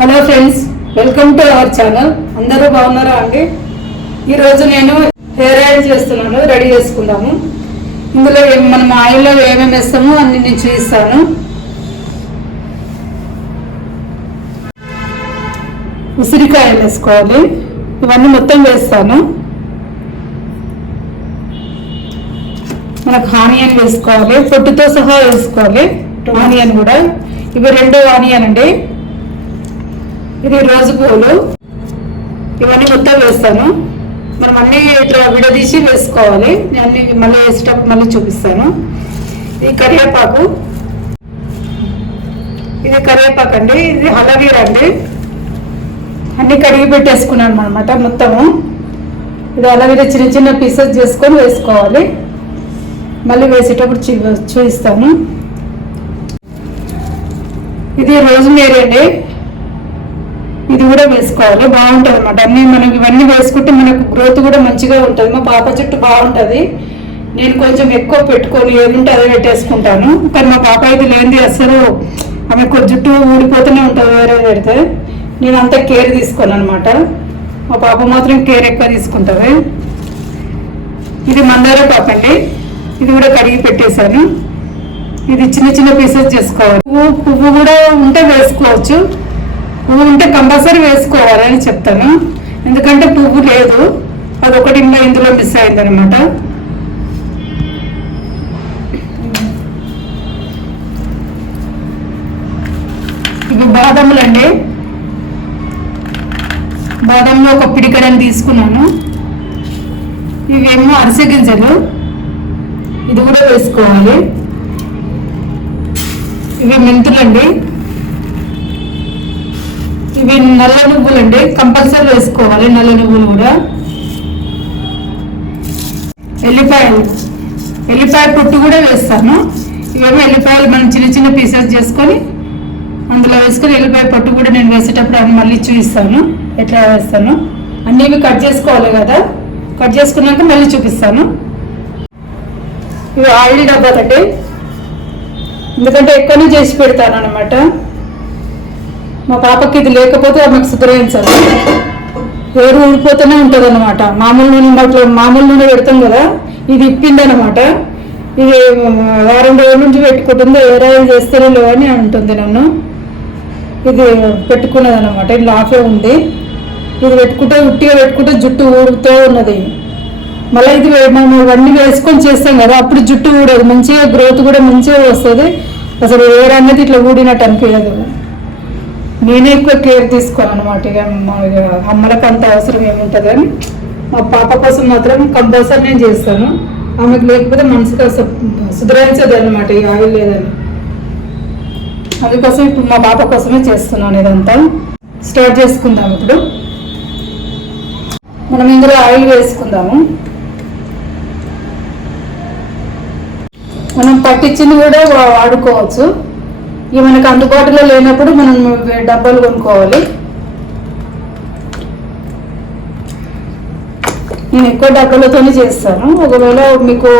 Hello friends welcome to our channel. అందరూ బాగున్నారా అండి? ఈరోజు నేను హెయిర్ ఆయిల్ చేస్తున్నాను రెడీ చేసుకుందాము. ఇందులో మనం ఆయిల్లో ఏమేమి వేస్తామో అన్ని నేను చూపిస్తాను ఉసిరికాయలు వేసుకోవాలి. ఇవన్నీ మొత్తం వేస్తాను. మనకు ఆనియన్ వేసుకోవాలి. పొట్టుతో సహా వేసుకోవాలి. ఆనియన్ కూడా. ఇవి రెండు ఆనియన్ అండి. ఇది రోజు పూలు. ఇవన్నీ మొత్తం వేస్తాను. మనం అన్ని ఇట్లా విడదీసి వేసుకోవాలి. నేను అన్ని మళ్ళీ వేసేటప్పుడు మళ్ళీ చూపిస్తాను. ఇది కరివేపాకు. ఇది కరివేపాకు అండి. ఇది హలవీర్ అండి. అన్ని కడిగి పెట్టేసుకున్నాను అనమాట మొత్తము. ఇది హలవీర చిన్న చిన్న పీసెస్ చేసుకొని వేసుకోవాలి. మళ్ళీ వేసేటప్పుడు చూ చూపిస్తాను. ఇది రోజు అండి. ఇది కూడా వేసుకోవాలి. బాగుంటుంది అనమాట అన్ని మనం ఇవన్నీ వేసుకుంటే మనకు గ్రోత్ కూడా మంచిగా ఉంటుంది. మా పాప జుట్టు బాగుంటుంది. నేను కొంచెం ఎక్కువ పెట్టుకొని ఏముంటే అదే పెట్టేసుకుంటాను. కానీ మా పాప ఇది లేనిది అసలు ఆమె జుట్టు ఊడిపోతూనే ఉంటుంది వేరే పెడితే. నేను అంత కేర్ తీసుకోను అనమాట మా పాప మాత్రం కేర్ ఎక్కువ తీసుకుంటుంది. ఇది మందార పాప అండి. ఇది కూడా కడిగి పెట్టేశాను. ఇది చిన్న చిన్న పీసెస్ చేసుకోవాలి. పువ్వు పువ్వు కూడా ఉంటే వేసుకోవచ్చు. పువ్వు ఉంటే కంపల్సరీ వేసుకోవాలని చెప్తాను. ఎందుకంటే పువ్వు లేదు. అదొకటి ఇంకా ఇందులో మిస్ అయిందనమాట. ఇవి బాదములు అండి బాదంలో ఒక పిడికడని తీసుకున్నాను. ఇవేమో అరిసె గింజలు. ఇది కూడా వేసుకోవాలి. ఇవి మెంతులండి. ఇవి నల్ల నువ్వులు అండి కంపల్సరీ వేసుకోవాలి నల్ల నువ్వులు కూడా. ఎల్లిపాయలు ఎల్లిపాయ పొట్టు కూడా వేస్తాను. ఇవేమో ఎల్లిపాయలు మనం చిన్న చిన్న పీసెస్ చేసుకొని అందులో వేసుకొని ఎల్లిపాయ పొట్టు కూడా నేను వేసేటప్పుడు అన్ని మళ్ళీ చూపిస్తాను. ఎట్లా వేస్తాను? అన్నీ ఇవి కట్ చేసుకోవాలి కదా. కట్ చేసుకున్నాక మళ్ళీ చూపిస్తాను. ఇవి ఆయిల్ డబ్బాలండి. ఎందుకంటే ఎక్కువనే చేసి పెడతాను అనమాట మా పాపకి ఇది లేకపోతే ఆమెకు శుభ్రయించాలి హెయిర్ ఊడిపోతూనే ఉంటుంది అనమాట మామూలు నూనె మాకు మామూలు నూనె పెడతాం కదా ఇది ఇప్పింది అనమాట ఇది వారం రోజుల నుంచి పెట్టుకుంటుందో హెయిర్ ఆయిల్ చేస్తారో అని అంటుంది నన్ను. ఇది పెట్టుకున్నది అనమాట ఇది లాఫే ఉంది. ఇది పెట్టుకుంటే ఉట్టిగా పెట్టుకుంటే జుట్టు ఊడుతూ ఉన్నది. మళ్ళీ ఇది మనం ఇవన్నీ వేసుకొని చేస్తాం కదా అప్పుడు జుట్టు ఊడదు. మంచిగా గ్రోత్ కూడా మంచిగా వస్తుంది. అసలు ఏ అనేది ఇట్లా ఊడినట్టు అనిపించదు. నేనే ఎక్కువ కేర్ తీసుకోను అనమాట ఇక మా- ఇక అమ్మలకు అంత అవసరం ఏముంటుంది అని. మా పాప కోసం మాత్రం కంపల్సరీ నేను చేస్తాను. ఆమెకు లేకపోతే మనసుకు సుధరించదు అనమాట ఈ ఆయిల్ లేదని. అందుకోసం ఇప్పుడు మా పాప కోసమే చేస్తున్నాను ఇదంతా. స్టార్ట్ చేసుకుందాం ఇప్పుడు. మనం ఇందులో ఆయిల్ వేసుకుందాము. మనం పట్టించింది కూడా వాడుకోవచ్చు. ఇవి మనకు అందుబాటులో లేనప్పుడు మనం డబ్బాలు కొనుక్కోవాలి. నేను ఎక్కువ డబ్బాలతోనే చేస్తాను. ఒకవేళ మీకు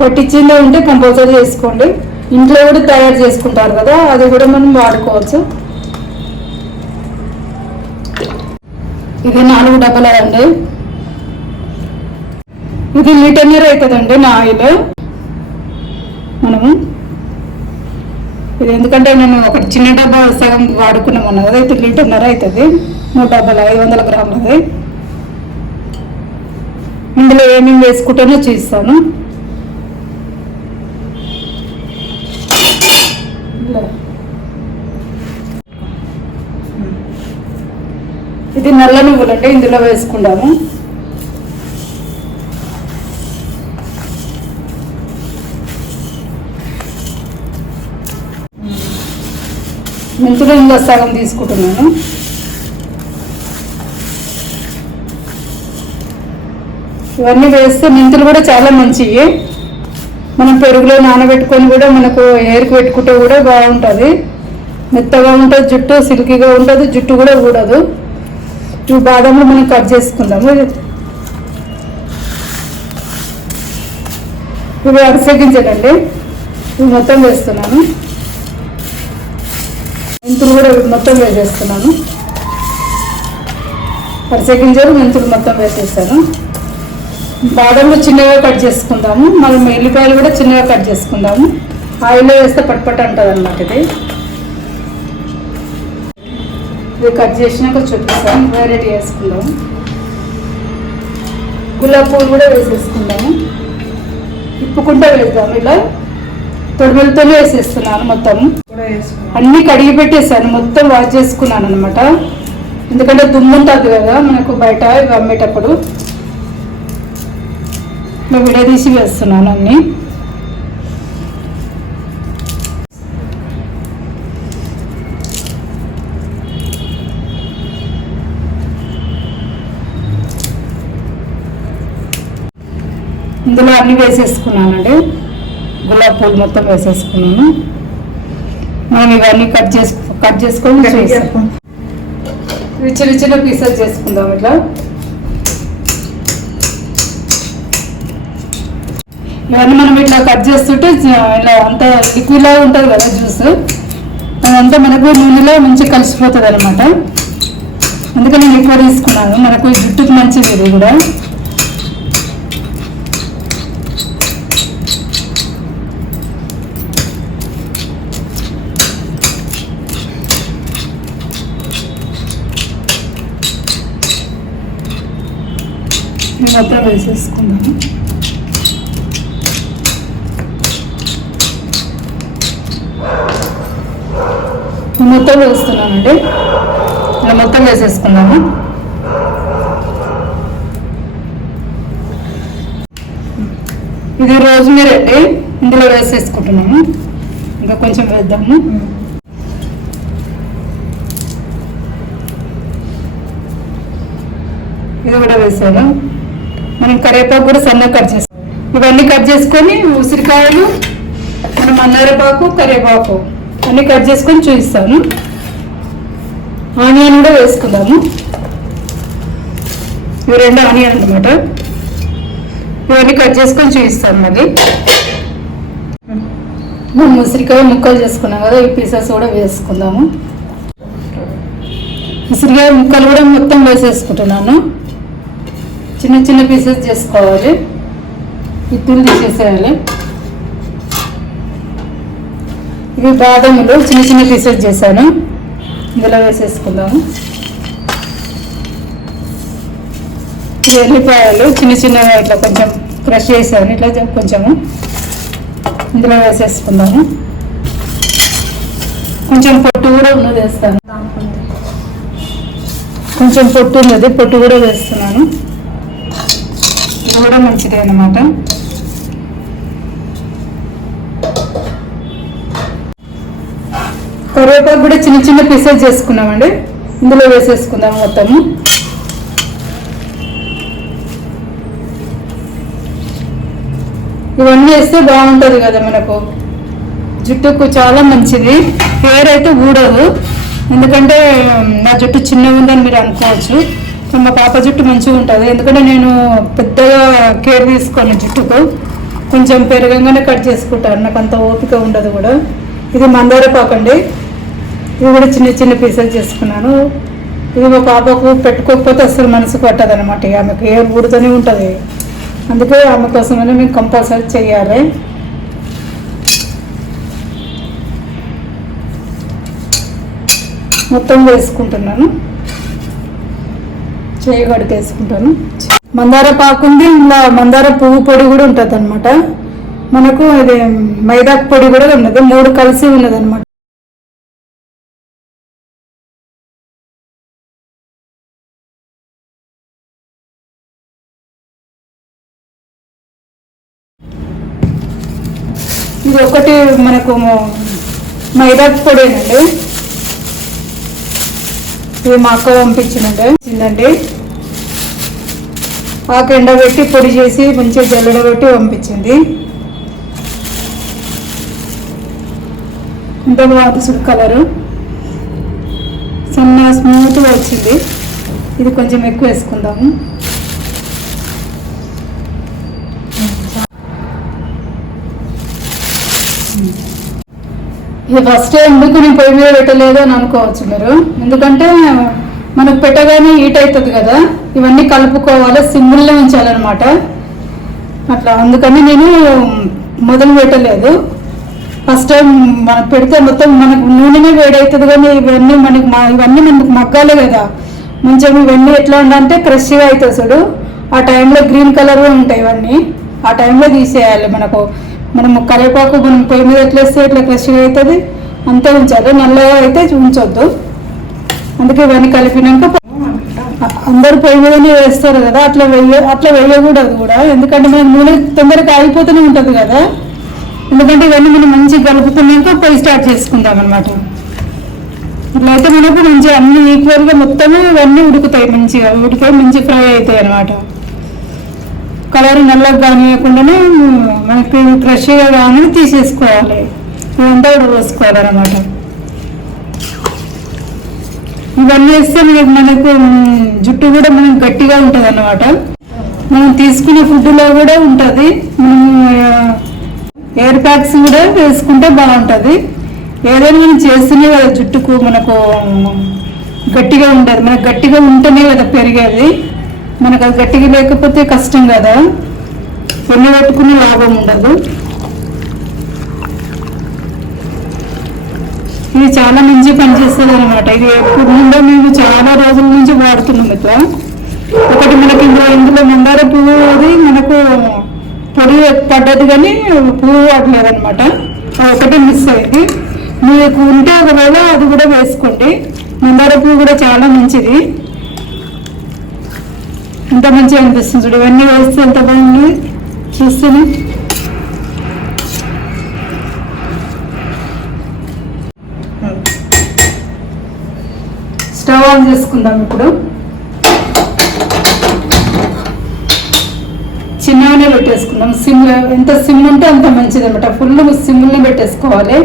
కొట్టించిందే ఉంటే కంపల్సరీ చేసుకోండి. ఇంట్లో కూడా తయారు చేసుకుంటారు కదా అది కూడా మనం వాడుకోవచ్చు. ఇది నాలుగు డబ్బాలు అండి ఇది లీటర్నర్ అవుతుందండి నా ఆయిల్. మనము ఇది ఎందుకంటే నేను ఒక చిన్న డబ్బా సగం వాడుకున్నాం అన్నది. అదైతే అయితే అవుతుంది. మూడు డబ్బాలు ఐదు వందల గ్రాములది ఇందులో ఏమేమి వేసుకుంటానో చూస్తాను ఇది నల్ల నువ్వులండి. ఇందులో వేసుకుంటాము. మెంతులు ఇంకో సగం తీసుకుంటున్నాను. ఇవన్నీ వేస్తే మెంతులు కూడా చాలా మంచివి. మనం పెరుగులో నానబెట్టుకొని కూడా మనకు హెయిర్కి పెట్టుకుంటే కూడా బాగుంటుంది. మెత్తగా ఉంటుంది జుట్టు సిల్కీగా ఉంటుంది జుట్టు కూడా ఊడదు. ఈ బాదంలో మనం కట్ చేసుకుందాము. ఇవి అరిసెగించడండి ఇవి మొత్తం వేస్తున్నాను. మెంతులు కూడా మొత్తం వేసేస్తున్నాను. పరిసె గింజలు మెంతులు మొత్తం వేసేస్తాను బాదంలు చిన్నగా కట్ చేసుకుందాము. మనం ఎల్లిపాయలు కూడా చిన్నగా కట్ చేసుకుందాము. ఆయిల్లో వేస్తే పట్పట్ అంటుంది అనమాట ఇది. ఇది కట్ చేసినాక చూపిస్తాను వెరైటీ వేసుకుందాము. గులాబీ పువ్వులు కూడా వేసేసుకుందాము. ఇప్పుకుంటా వేద్దాం ఇలా. తొడిమెలతోనే వేసేస్తున్నాను మొత్తం కూడా వేసుకున్నాం అన్నీ కడిగి పెట్టేశాను మొత్తం వాష్ చేసుకున్నాను అనమాట ఎందుకంటే దుమ్ము ఉంటుంది కదా మనకు బయట ఇవి అమ్మేటప్పుడు. విడదీసి వేస్తున్నాను అన్నీ. ఇందులో అన్నీ వేసేసుకున్నానండి. గులాబీ పూలు మొత్తం వేసేసుకున్నాను. మనం ఇవన్నీ కట్ చేసు కట్ చేసుకొని చేసాం. ఇవి చిన్న చిన్న పీసెస్ చేసుకుందాం ఇట్లా. ఇవన్నీ మనం ఇట్లా కట్ చేస్తుంటే ఇలా అంత లిక్విడ్ లాగా ఉంటుంది కదా జ్యూస్. అదంతా మనకు నూనెలో మంచిగా కలిసిపోతుంది అనమాట అందుకని నేను ఎక్కువ తీసుకున్నాను. మనకు జుట్టుకు మంచిది ఇది కూడా. మొత్తం వేసేసుకుందాము. మొత్తం వేస్తున్నానండి. ఇలా మొత్తం వేసేసుకుందాము. ఇది రోజ్మేరీ అండి ఇందులో వేసేసుకుంటున్నాము. ఇంకా కొంచెం వేద్దాము. ఇది కూడా వేసాను మనం కరివేపాకు కూడా సన్నగా కట్ చేసుకోవాలి ఇవన్నీ కట్ చేసుకొని ఉసిరికాయలు మనం అన్నారపాకు కరివేపాకు అన్నీ కట్ చేసుకొని చూపిస్తాను. ఆనియన్ కూడా వేసుకుందాము. ఇవి రెండు ఆనియన్ అనమాట ఇవన్నీ కట్ చేసుకొని చూపిస్తాను మళ్ళీ. మనం ఉసిరికాయ ముక్కలు చేసుకున్నాం కదా ఈ పీసెస్ కూడా వేసుకుందాము. ఉసిరికాయ ముక్కలు కూడా మొత్తం వేసేసుకుంటున్నాను. చిన్న చిన్న పీసెస్ చేసుకోవాలి. ఇత్తులు తీసేసేయాలి. ఇవి బాదములు చిన్న చిన్న పీసెస్ చేశాను. ఇందులో వేసేసుకుందాము. ఎల్లిపాయలు చిన్న చిన్నగా ఇట్లా కొంచెం క్రష్ చేశాను. ఇట్లా కొంచెము ఇందులో వేసేసుకుందాము. కొంచెం పొట్టు కూడా ఉన్నది వేస్తాను. కొంచెం పొట్టు ఉన్నది పొట్టు కూడా వేస్తున్నాను. కూడా మంచిదే అన్నమాట. కరివేపాకు కూడా చిన్న చిన్న పీసెస్ చేసుకున్నామండి. ఇందులో వేసేసుకుందాం మొత్తము. ఇవన్నీ వేస్తే బాగుంటుంది కదా మనకు. జుట్టుకు చాలా మంచిది. హెయిర్ అయితే ఊడదు. ఎందుకంటే నా జుట్టు చిన్నగా ఉందని మీరు అనుకోవచ్చు. మా పాప జుట్టు మంచిగా ఉంటుంది. ఎందుకంటే నేను పెద్దగా కేర్ తీసుకోను జుట్టుకు. కొంచెం పెరగంగానే కట్ చేసుకుంటాను నాకు అంత ఓపిక ఉండదు కూడా. ఇది మందార అండి. ఇది కూడా చిన్న చిన్న పీసెస్ చేసుకున్నాను. ఇది మా పాపకు పెట్టుకోకపోతే అసలు మనసు పట్టదు అనమాట ఆమెకు ఏ ఊడుతూనే ఉంటుంది. అందుకే ఆమె కోసమైనా మేము కంపల్సరీ చేయాలి. మొత్తం వేసుకుంటున్నాను. చేయి కడికి వేసుకుంటాను మందార పాకు ఉంది ఇలా మందార పువ్వు పొడి కూడా ఉంటుంది అనమాట మనకు ఇది మైదా పొడి కూడా ఉన్నది మూడు కలిసి ఉన్నది అనమాట ఇది ఒకటి మనకు మైదా అండి ఇవి మా అక్క పంపించిందండి. ఇచ్చిందండి. ఆకు ఎండబెట్టి పొడి చేసి మంచిగా జల్లడబెట్టి పంపించింది. ఇంత బాగుంది సుడు కలరు. సన్న స్మూత్గా వచ్చింది. ఇది కొంచెం ఎక్కువ వేసుకుందాము. ఇది ఫస్ట్ ఎందుకు నేను పొయ్యి మీద పెట్టలేదు అని అనుకోవచ్చు మీరు. ఎందుకంటే మనకు పెట్టగానే హీట్ అవుతుంది కదా ఇవన్నీ కలుపుకోవాలి సిమ్ముల్లో ఉంచాలన్నమాట. అట్లా అందుకని నేను మొదలు పెట్టలేదు. ఫస్ట్ టైం మనం పెడితే మొత్తం మనకు నూనెనే వేడవుతుంది కానీ ఇవన్నీ మనకి ఇవన్నీ మనకు మగ్గాలి కదా. మంచిగా ఇవన్నీ ఎట్లా ఉండాలంటే క్రష్గా అవుతుంది చూడు. ఆ టైంలో గ్రీన్ కలర్ ఉంటాయి ఇవన్నీ. ఆ టైంలో తీసేయాలి మనకు. మనం కరివేపాకు మనం పొయ్యి మీద ఎట్లా వేస్తే ఇట్లా క్రష్గా అవుతుంది. అంతే ఉంచాలి. నల్లగా అయితే ఉంచొద్దు. అందుకే ఇవన్నీ కలిపినాక అందరు పొయ్యి మీదనే వేస్తారు కదా. అట్లా వెయ్య అట్లా వేయకూడదు కూడా. ఎందుకంటే మనం నూనె తొందరగా ఆగిపోతూనే ఉంటుంది కదా. ఎందుకంటే ఇవన్నీ మనం మంచిగా కలుపుకున్నాక పొయ్యి స్టార్ట్ చేసుకుందాం అనమాట ఇట్లా అయితే మనకు మంచిగా అన్ని ఈక్వల్గా మొత్తము ఇవన్నీ ఉడుకుతాయి మంచిగా. ఉడికాయి మంచి ఫ్రై అవుతాయి అనమాట కలర్ నల్లగా కానివ్వకుండానే మనకి ఫ్రెష్గా కానీ తీసేసుకోవాలి. ఇదంతా కూడా పోసుకోవాలన్నమాట ఇవన్నీ వేస్తే మనకి మనకు జుట్టు కూడా మనం గట్టిగా ఉంటుంది అన్నమాట మనం తీసుకునే ఫుడ్లో కూడా ఉంటుంది. మనం ఎయిర్ ప్యాక్స్ కూడా వేసుకుంటే బాగుంటుంది. ఏదైనా మనం చేస్తేనే కదా జుట్టుకు మనకు గట్టిగా ఉంటుంది. మనకు గట్టిగా ఉంటేనే కదా పెరిగేది. మనకు అది గట్టిగా లేకపోతే కష్టం కదా? ఎన్ని పెట్టుకునే లాభం ఉండదు. ఇది చాలా మంచి పనిచేస్తుంది అనమాట ఇది ఎప్పుడు నుండో మేము చాలా రోజుల నుంచి వాడుతున్నాం ఇట్లా. ఒకటి మనకి ఇందులో ఇందులో మందార పువ్వు అది మనకు పొడి పడ్డది కానీ పువ్వు వాడలేదు అనమాట ఒకటి మిస్ అయింది. మీకు ఉంటే ఒకవేళ అది కూడా వేసుకోండి. మందార పువ్వు కూడా చాలా మంచిది. ఎంత మంచిగా అనిపిస్తుంది చూడు. ఇవన్నీ వేస్తే ఎంత బాగుంది? చూస్తేనే. స్టవ్ ఆన్ చేసుకుందాం ఇప్పుడు. చిన్నగానే పెట్టేసుకుందాం. సిమ్ ఎంత సిమ్ ఉంటే అంత మంచిది అనమాట ఫుల్ సిమ్ని పెట్టేసుకోవాలి.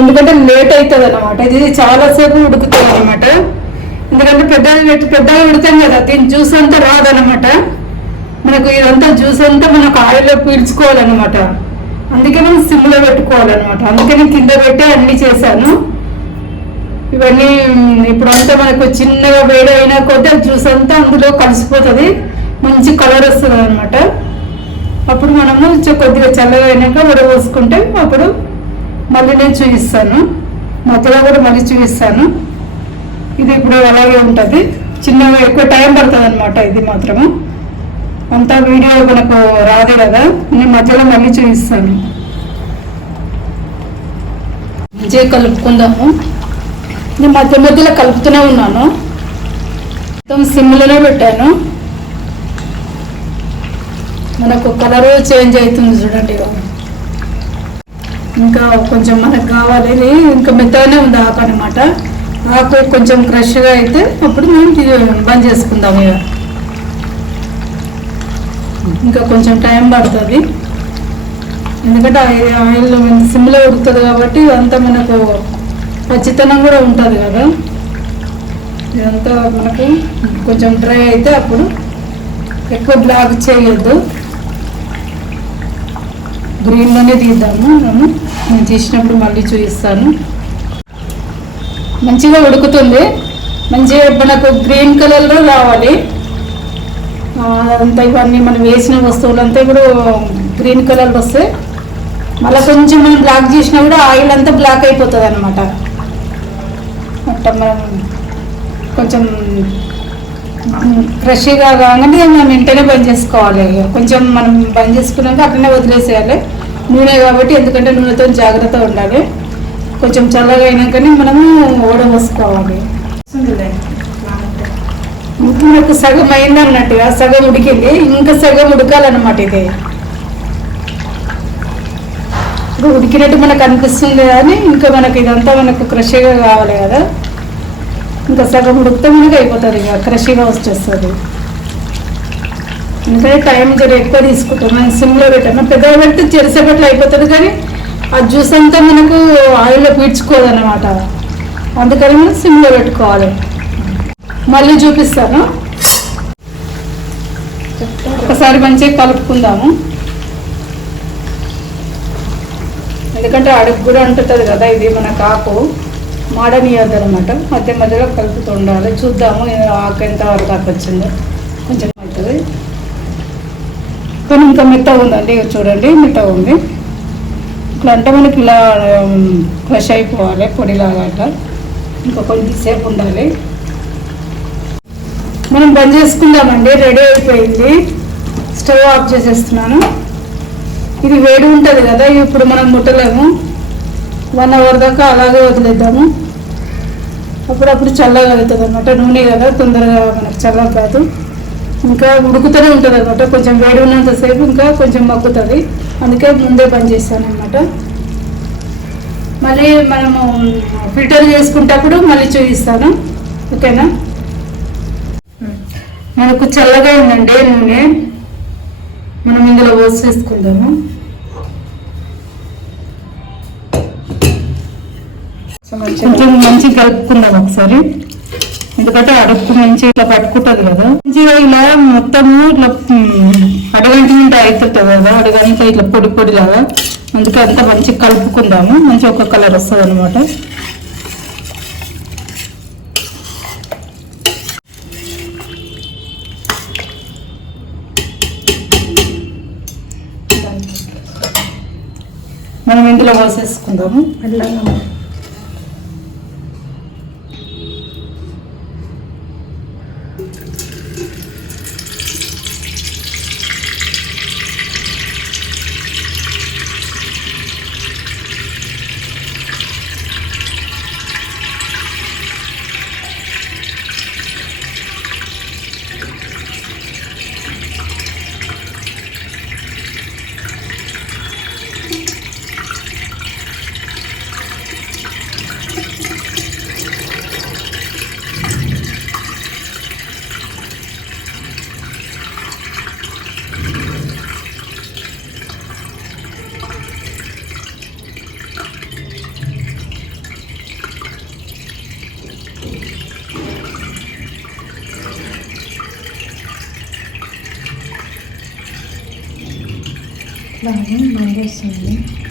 ఎందుకంటే లేట్ అవుతుంది అనమాట ఇది చాలాసేపు ఉడుకుతుంది అనమాట ఎందుకంటే పెద్దగా పెట్టి పెద్దగా ఉడతాం కదా దీని జ్యూస్ అంతా రాదనమాట మనకు ఇదంతా జ్యూస్ అంతా మనకు ఆయిల్లో పీల్చుకోవాలన్నమాట. అందుకే మనం సిమ్లో పెట్టుకోవాలన్నమాట. అందుకే నేను కింద పెట్టి అన్నీ చేశాను. ఇవన్నీ ఇప్పుడు అంతా మనకు చిన్నగా వేడి అయినా కొద్దీ జ్యూస్ అంతా అందులో కలిసిపోతుంది. మంచి కలర్ వస్తుంది అనమాట అప్పుడు మనము కొద్దిగా చల్లగా అయినాక వడపోసుకుంటే అప్పుడు మళ్ళీ నేను చూపిస్తాను. మధ్యలో కూడా మళ్ళీ చూపిస్తాను. ఇది ఇప్పుడు అలాగే ఉంటుంది. చిన్నగా ఎక్కువ టైం పడుతుంది అనమాట ఇది మాత్రము. అంతా వీడియో మనకు రాదు కదా. నేను మధ్యలో మళ్ళీ చూపిస్తాను. మంచిగా కలుపుకుందాము. నేను మధ్య మధ్యలో కలుపుతూనే ఉన్నాను. మొత్తం సిమ్లోనే పెట్టాను. మనకు కలర్ చేంజ్ అవుతుంది చూడండి ఇంకా కొంచెం మనకు కావాలి. ఇంకా మెత్తగానే ఉంది ఆకు అనమాట ఆకు కొంచెం క్రష్గా అయితే అప్పుడు మేము బంద్ చేసుకుందాం ఇక. ఇంకా కొంచెం టైం పడుతుంది. ఎందుకంటే ఆయిల్ సిమ్లో ఉడుకుతుంది కాబట్టి ఇదంతా మనకు పచ్చితనం కూడా ఉంటుంది కదా. ఇదంతా మనకు కొంచెం డ్రై అయితే అప్పుడు ఎక్కువ బ్లాక్ చేయొద్దు. గ్రీన్లోనే తీద్దాము. మనము నేను తీసినప్పుడు మళ్ళీ చూపిస్తాను. మంచిగా ఉడుకుతుంది. మంచిగా మనకు గ్రీన్ కలర్లో రావాలి. ఆ, అంతా ఇవన్నీ మనం వేసిన వస్తువులంతా ఇప్పుడు గ్రీన్ కలర్ వస్తాయి మళ్ళీ కొంచెం మనం బ్లాక్ చేసినా కూడా ఆయిల్ అంతా బ్లాక్ అయిపోతుంది అనమాట అట్లా మనం కొంచెం ఫ్రెష్గా కాగానే మనం వెంటనే బంద్ చేసుకోవాలి. కొంచెం మనం బంద్ చేసుకున్నాక అట్లనే వదిలేసేయాలి. నూనె కాబట్టి ఎందుకంటే నూనెతో జాగ్రత్తగా ఉండాలి. కొంచెం చల్లగా అయినాకనే మనము ఓడబోసుకోవాలి ఇప్పుడు మనకు సగం అయింది అన్నట్టుగా సగం ఉడికింది. ఇంకా సగం ఉడకాలన్నమాట ఇది. ఇప్పుడు ఉడికినట్టు మనకు అనిపిస్తుంది కానీ ఇంకా మనకి ఇదంతా మనకు క్రషిగా కావాలి కదా. ఇంకా సగం ఉడికితే మనకి అయిపోతుంది ఇక క్రషిగా వచ్చేస్తుంది. ఎందుకంటే టైం జర ఎక్కువ తీసుకుంటాం నేను సిమ్లో పెట్టాను పెద్దగా పెడితే చెరిసేపట్లు అయిపోతుంది కానీ ఆ జ్యూస్ అంతా మనకు ఆయిల్లో పీడ్చుకోదన్నమాట. అందుకని మనం సిమ్లో పెట్టుకోవాలి. మళ్ళీ చూపిస్తాను. ఒకసారి మంచిగా కలుపుకుందాము. ఎందుకంటే అడుగు కూడా అంటుతుంది కదా ఇది మన కాకు మాడనీయద్దు అనమాట మధ్య మధ్యలో కలుపుతూ ఉండాలి. చూద్దాము ఆకు ఎంత వరకు దాకా వచ్చిందో. కొంచెం అవుతుంది. కానీ ఇంకా మెత్తగా ఉందండి ఇక చూడండి మెత్తగా ఉంది. ఇట్లా అంటే మనకి ఇలా క్రష్ అయిపోవాలి పొడిలాగా అట్లా ఇంకా కొంచెం సేపు ఉండాలి. మనం బంద్ చేసుకుందామండి. రెడీ అయిపోయింది. స్టవ్ ఆఫ్ చేసేస్తున్నాను. ఇది వేడి ఉంటుంది కదా ఇప్పుడు మనం ముట్టలేము. వన్ అవర్ దాకా అలాగే వదిలేద్దాము. అప్పుడప్పుడు చల్లగా అవుతుంది అనమాట నూనె కదా తొందరగా మనకు చల్లగా కాదు ఇంకా ఉడుకుతూనే ఉంటుంది అనమాట కొంచెం వేడి ఉన్నంతసేపు ఇంకా కొంచెం మగ్గుతుంది. అందుకే ముందే బంద్ చేస్తాను అనమాట మళ్ళీ మనము ఫిల్టర్ చేసుకుంటప్పుడు మళ్ళీ చూపిస్తాను. ఓకేనా? మనకు చల్లగా ఉందండి నూనె. మనం ఇందులో పోసేసుకుందాము కొంచెం మంచిగా కలుపుకుందాం ఒకసారి. ఎందుకంటే అడుగు మంచి ఇట్లా పట్టుకుంటుంది కదా. మంచిగా ఇలా మొత్తము ఇట్లా ఉమ్, అడగంట అవుతుంటుంది కదా అడగంట ఇట్లా పొడి పొడి లాగా అందుకే అంతా మంచిగా కలుపుకుందాము. మంచి ఒక కలర్ వస్తుంది అనమాట మనం ఇందులో పోసేసుకుందాము. 나는 말렸어요.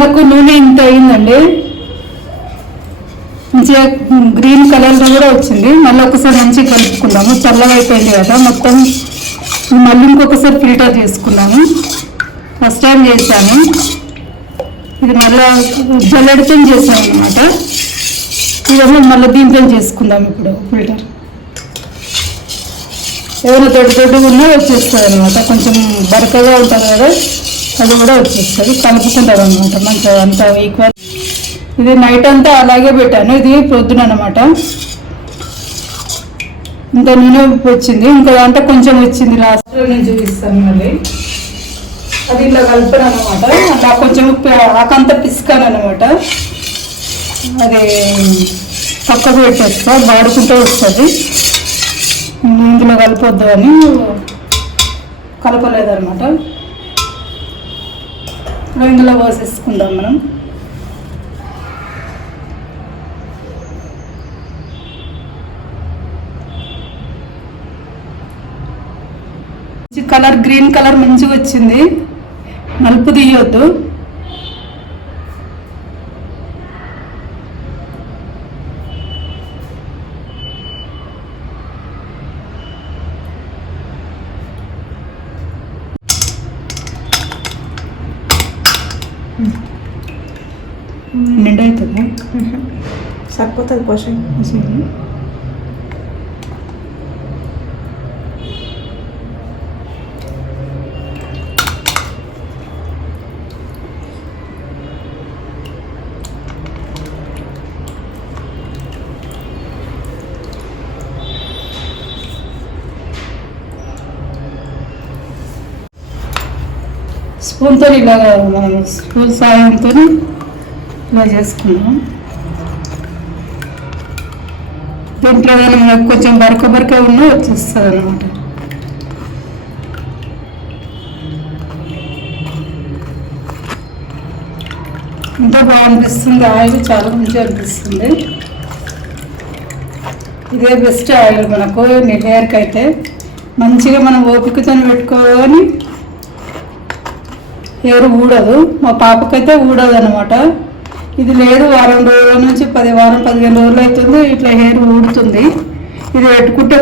మనకు నూనె ఇంత అయిందండి. మంచిగా గ్రీన్ కలర్లో కూడా వచ్చింది. మళ్ళీ ఒకసారి మంచిగా కలుపుకుందాము. చల్లవైపోయింది కదా మొత్తం మళ్ళీ ఇంకొకసారి ఫిల్టర్ చేసుకున్నాము ఫస్ట్ టైం చేశాను. ఇది మళ్ళీ జల్లెడతో చేసాను అనమాట ఇదేమో మళ్ళీ దీంతో చేసుకుందాం ఇప్పుడు ఫిల్టర్. ఏదైనా దొడ్డు దొడ్డుగా ఉన్నా వచ్చేస్తుంది అనమాట కొంచెం బరకగా ఉంటుంది కదా. అది కూడా వచ్చేస్తుంది. కలుపుకుంటారు అనమాట మంచిగా అంత ఈక్వల్ ఇది నైట్ అంతా అలాగే పెట్టాను. ఇది పొద్దున అనమాట ఇంకా నూనె వచ్చింది. ఇంకా దాంట్లో కొంచెం వచ్చింది. లాస్ట్ నేను చూపిస్తాను మళ్ళీ. అది ఇలా కలిపాను అనమాట అలా కొంచెం ఆకంతా పిసుకాను అనమాట అది పక్కకు పెట్టేస్తా. వాడుకుంటూ వస్తుంది. ఇందులో కలపొద్దు అని కలపలేదన్నమాట ఇప్పుడు ఇందులో పోసేసుకుందాం మనం. కలర్ గ్రీన్ కలర్ మంచిగా వచ్చింది. నలుపు తీయొద్దు నిండా అవుతుందా సరిపోతుంది సరే. స్పూన్తో ఇలా మనం స్పూన్ సాయంతో ఇలా చేసుకున్నాం దీంట్లో కానీ మనకు కొంచెం బరక బరక ఉన్నా వచ్చేస్తుంది అనమాట ఇంత బాగా అనిపిస్తుంది ఆయిల్ చాలా మంచిగా అనిపిస్తుంది. ఇదే బెస్ట్ ఆయిల్ మనకు హెయిర్కి అయితే. మంచిగా మనం ఓపికతో పెట్టుకోని హెయిర్ ఊడదు. మా పాపకైతే ఊడదు అనమాట ఇది లేదు వారం రోజులు నుంచి పది వారం పదిహేను రోజులు అవుతుంది. ఇట్లా హెయిర్ ఊడుతుంది. ఇది పెట్టుకుంటే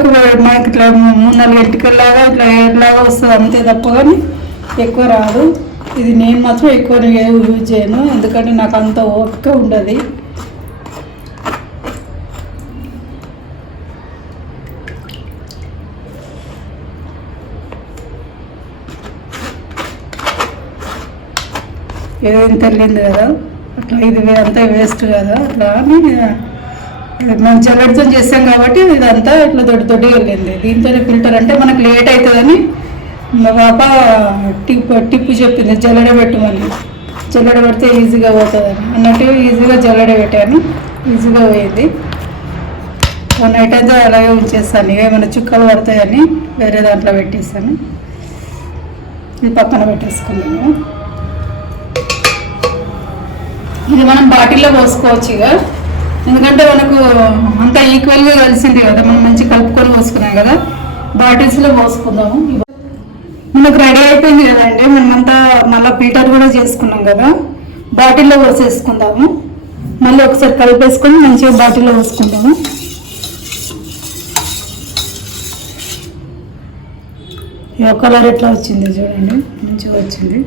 మనకి ఇట్లా మూడు నాలుగు ఎంటికల్లాగా ఇట్లా హెయిర్ లాగా వస్తుంది అంతే తప్ప కానీ ఎక్కువ రాదు. ఇది నేను మాత్రం ఎక్కువ యూజ్ చేయను. ఎందుకంటే నాకు అంత ఓపిక ఉండదు. ఏదో తెలియదు కదా. అట్లా ఇది వే- అంతా వేస్ట్ కదా. అట్లా అని మనం జల్లెడతో చేస్తాం కాబట్టి ఇదంతా ఇట్లా దొడ్డి దొడ్డి వెళ్ళింది దీంతోనే ఫిల్టర్ అంటే మనకు లేట్ అవుతుందని మా పాప టిప్ టిప్పు చెప్పింది జల్లడ పెట్టమని. జల్లడ పెడితే ఈజీగా పోతుందని. అన్నట్టు ఈజీగా జల్లడ పెట్టాను. ఈజీగా పోయింది. నైట్ అంతా అలాగే ఉంచేస్తాను. ఏమైనా చుక్కలు పడతాయని వేరే దాంట్లో పెట్టేస్తాను ఇది పక్కన పెట్టేసుకున్నాను ఇది మనం బాటిల్లో పోసుకోవచ్చు ఇక. ఎందుకంటే మనకు అంత ఈక్వల్గా కలిసింది కదా మనం మంచి కలుపుకొని పోసుకున్నాం కదా. బాటిల్స్లో పోసుకుందాము. మనకు రెడీ అయిపోయింది కదండి మనమంతా మళ్ళీ పీటర్ కూడా చేసుకున్నాం కదా. బాటిల్లో పోసేసుకుందాము. మళ్ళీ ఒకసారి కలిపేసుకొని మంచిగా బాటిల్లో పోసుకుందాము. ఈ కలర్ ఎట్లా వచ్చింది చూడండి. మంచిగా వచ్చింది.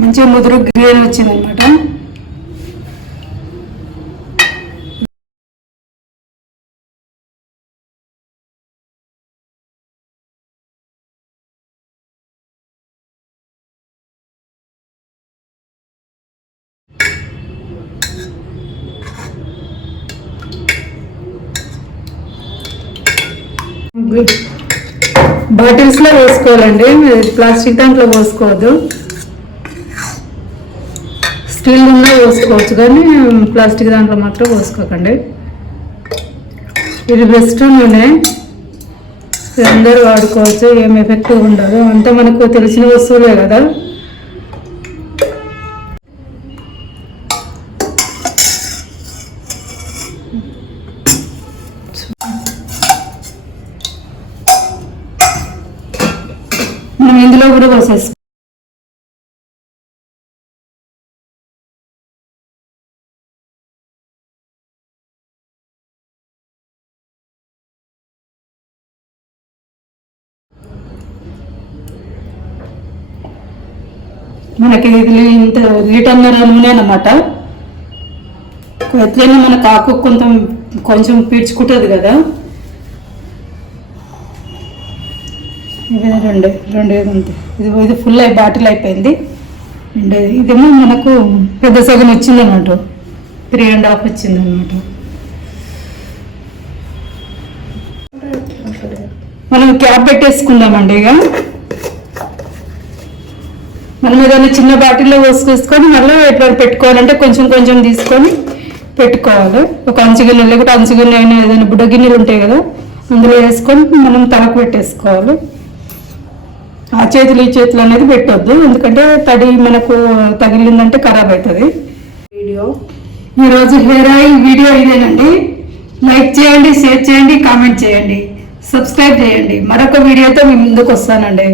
మంచిగా ముదురు గ్రీన్ వచ్చిందనమాట. బాటిల్స్లో వేసుకోవాలండి. ప్లాస్టిక్ దాంట్లో పోసుకోవద్దు. స్టీల్ ఉన్నా పోసుకోవచ్చు కానీ ప్లాస్టిక్ దాంట్లో మాత్రం పోసుకోకండి. ఇది బెస్ట్ నూనె. అందరూ వాడుకోవచ్చు ఏం ఎఫెక్ట్ ఉండదు. అంతా మనకు తెలిసిన వస్తువులే కదా. మనం ఇందులో కూడా పోసేసుకో మనకి ఇది ఇంత లీటర్న్నర నూనె అనమాట ఎట్లయినా మనకు ఆకు కొంచెం కొంచెం పీడ్చుకుంటుంది కదా. ఇది రెండు రెండు ఇది ఉంది. ఇది ఇది ఫుల్ అయి బాటిల్ అయిపోయింది. అండ్ ఇదేమో మనకు పెద్ద సగం వచ్చింది అన్నట్టు త్రీ అండ్ హాఫ్ వచ్చింది అన్నమాట. మనం క్యాప్ పెట్టేసుకుందామండి ఇక. మనం ఏదైనా చిన్న బాటిల్లో పోసుకొని మళ్ళీ ఎట్లా పెట్టుకోవాలంటే కొంచెం కొంచెం తీసుకొని పెట్టుకోవాలి. ఒక అంచు గిన్నె లేకపోతే అంచు గిన్నె అయినా ఏదైనా బుడ్డ గిన్నెలు ఉంటాయి కదా అందులో వేసుకొని మనం తలకు పెట్టేసుకోవాలి. ఆ చేతులు ఈ చేతులు అనేది పెట్టొద్దు ఎందుకంటే తడి మనకు తగిలిందంటే ఖరాబ్ అవుతుంది వీడియో. ఈరోజు హెయిర్ ఆయిల్ వీడియో ఇదేనండి. లైక్ చేయండి షేర్ చేయండి కామెంట్ చేయండి. సబ్స్క్రైబ్ చేయండి. మరొక వీడియోతో మీ ముందుకు వస్తానండి.